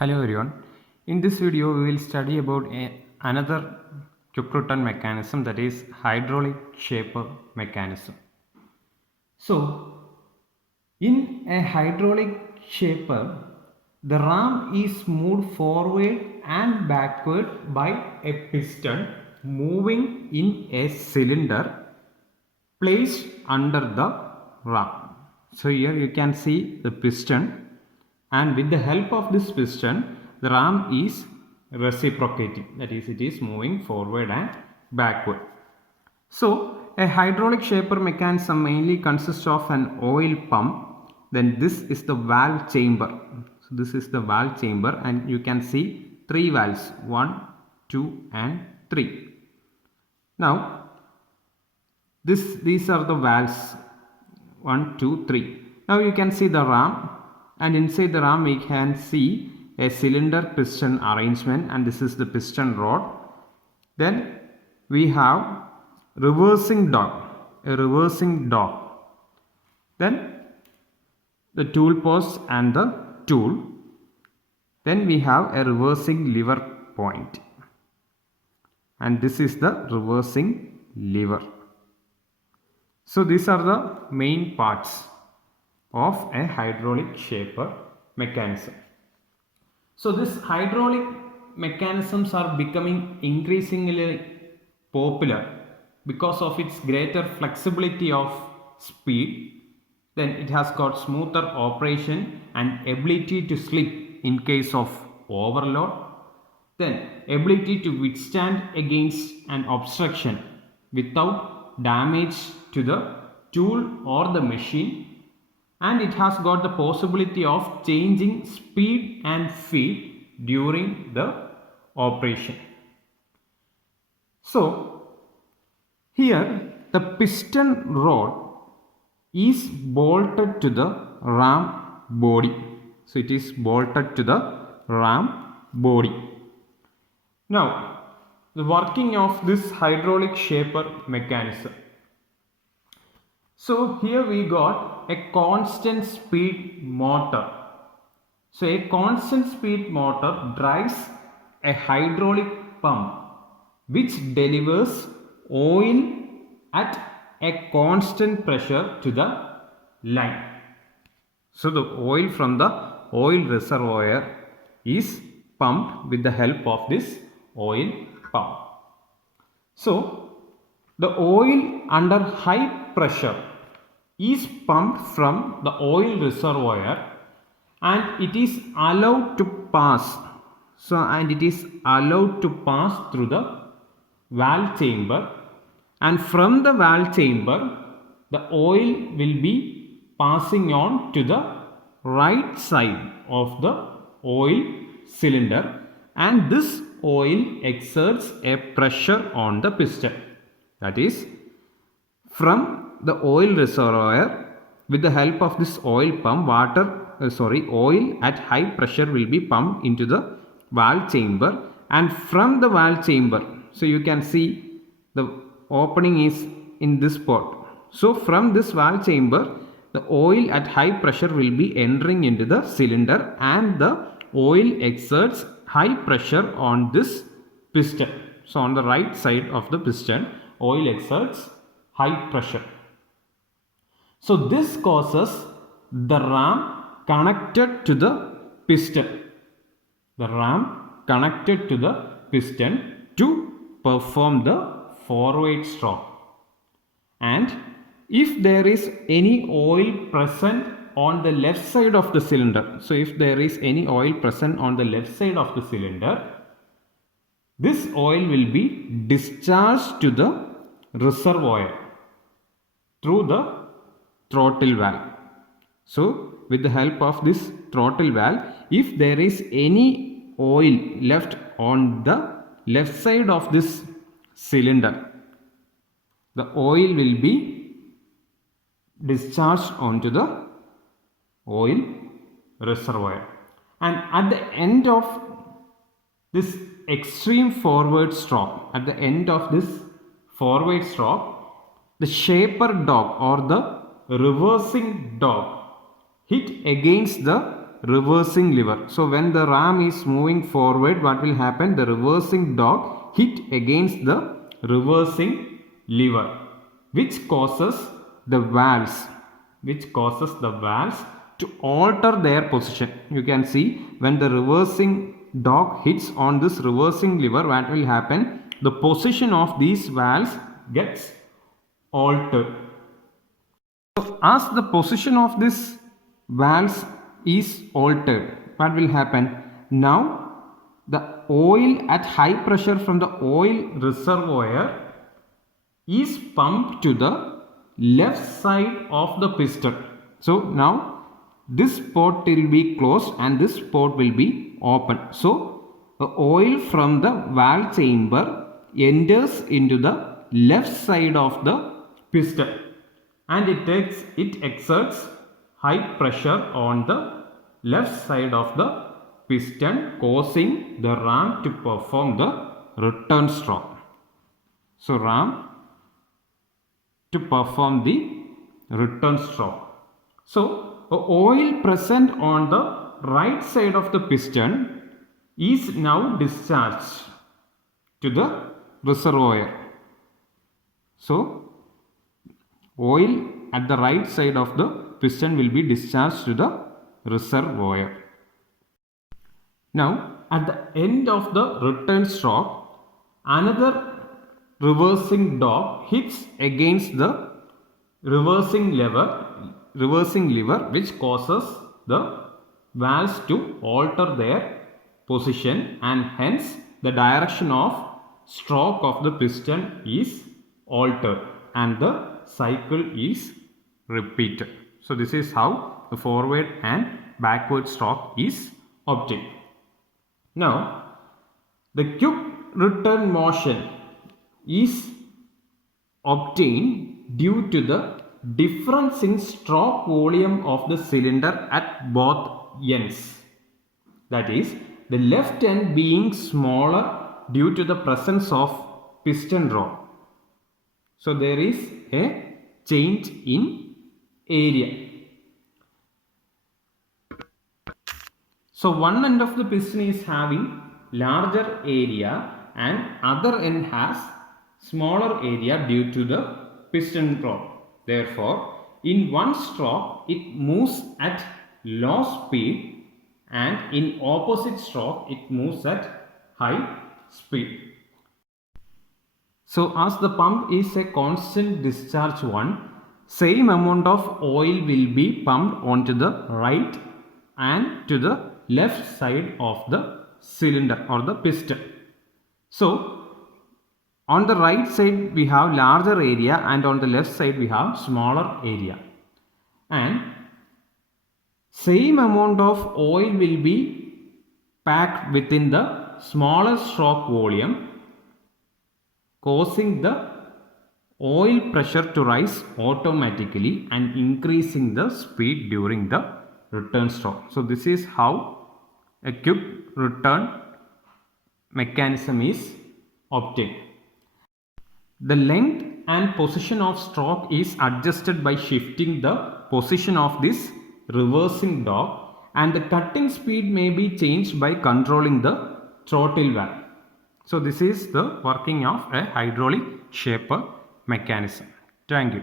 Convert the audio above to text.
Hello everyone. In this video we will study about another quick return mechanism, that is hydraulic shaper mechanism. So in a hydraulic shaper, the ram is moved forward and backward by a piston moving in a cylinder placed under the ram. So here you can see the piston, and with the help of this piston the ram is reciprocating, that is it is moving forward and backward. So a hydraulic shaper mechanism mainly consists of an oil pump. Then this is the valve chamber. So this is the valve chamber, and you can see three valves, 1, 2 and 3. Now these are the valves, 1, 2, 3. Now you can see the ram, and inside the ram we can see a cylinder piston arrangement, and this is the piston rod. Then we have reversing dog, a reversing dog. Then the tool post and the tool. Then we have a reversing lever point, and this is the reversing lever. So these are the main parts of a hydraulic shaper mechanism. So these hydraulic mechanisms are becoming increasingly popular because of its greater flexibility of speed. Then it has got smoother operation and ability to slip in case of overload. Then ability to withstand against an obstruction without damage to the tool or the machine, and it has got the possibility of changing speed and feed during the operation. So here the piston rod is bolted to the ram body. So it is bolted to the ram body. Now the working of this hydraulic shaper mechanism. So here we got a constant speed motor. So a constant speed motor drives a hydraulic pump which delivers oil at a constant pressure to the line. So the oil from the oil reservoir is pumped with the help of this oil pump. So the oil under high pressure is pumped from the oil reservoir, and it is allowed to pass. So and it is allowed to pass through the valve chamber, and from the valve chamber the oil will be passing on to the right side of the oil cylinder, and this oil exerts a pressure on the piston. That is, from the oil reservoir, with the help of this oil pump, oil at high pressure will be pumped into the valve chamber, and from the valve chamber, so you can see the opening is in this spot. So from this valve chamber the oil at high pressure will be entering into the cylinder, and the oil exerts high pressure on this piston. So on the right side of the piston oil exerts high pressure. So this causes the ram connected to the piston. The ram connected to the piston to perform the forward stroke. And if there is any oil present on the left side of the cylinder, so if there is any oil present on the left side of the cylinder, this oil will be discharged to the reservoir through the throttle valve. So with the help of this throttle valve, if there is any oil left on the left side of this cylinder, the oil will be discharged onto the oil reservoir. And at the end of this extreme forward stroke, at the end of this forward stroke, the shaper dog or the reversing dog hit against the reversing lever. So when the ram is moving forward, what will happen? The reversing dog hit against the reversing lever, which causes the valves to alter their position. You can see when the reversing dog hits on this reversing lever, what will happen? The position of these valves gets altered. So as the position of this valves is altered, what will happen? Now the oil at high pressure from the oil reservoir is pumped to the left side of the piston. So now this port will be closed and this port will be open. So the oil from the valve chamber enters into the left side of the piston and it exerts high pressure on the left side of the piston, causing the ram to perform the return stroke. So ram to perform the return stroke. So the oil present on the right side of the piston is now discharged to the reservoir. So oil at the right side of the piston will be discharged to the reservoir. Now at the end of the return stroke, another reversing dog hits against the reversing lever, which causes the valves to alter their position, and hence the direction of stroke of the piston is altered and the cycle is repeated. So this is how the forward and backward stroke is obtained. Now the quick return motion is obtained due to the difference in stroke volume of the cylinder at both ends. That is, the left end being smaller due to the presence of piston rod. So there is a change in area. So one end of the piston is having larger area and other end has smaller area due to the piston rod. Therefore, in one stroke it moves at low speed and in opposite stroke it moves at high speed. So as the pump is a constant discharge one, same amount of oil will be pumped onto the right and to the left side of the cylinder or the piston. So on the right side we have larger area and on the left side we have smaller area, and same amount of oil will be packed within the smaller stroke volume, causing the oil pressure to rise automatically and increasing the speed during the return stroke. So this is how a quick return mechanism is obtained. The length and position of stroke is adjusted by shifting the position of this reversing dog, and the cutting speed may be changed by controlling the throttle valve. So this is the working of a hydraulic shaper mechanism. Thank you.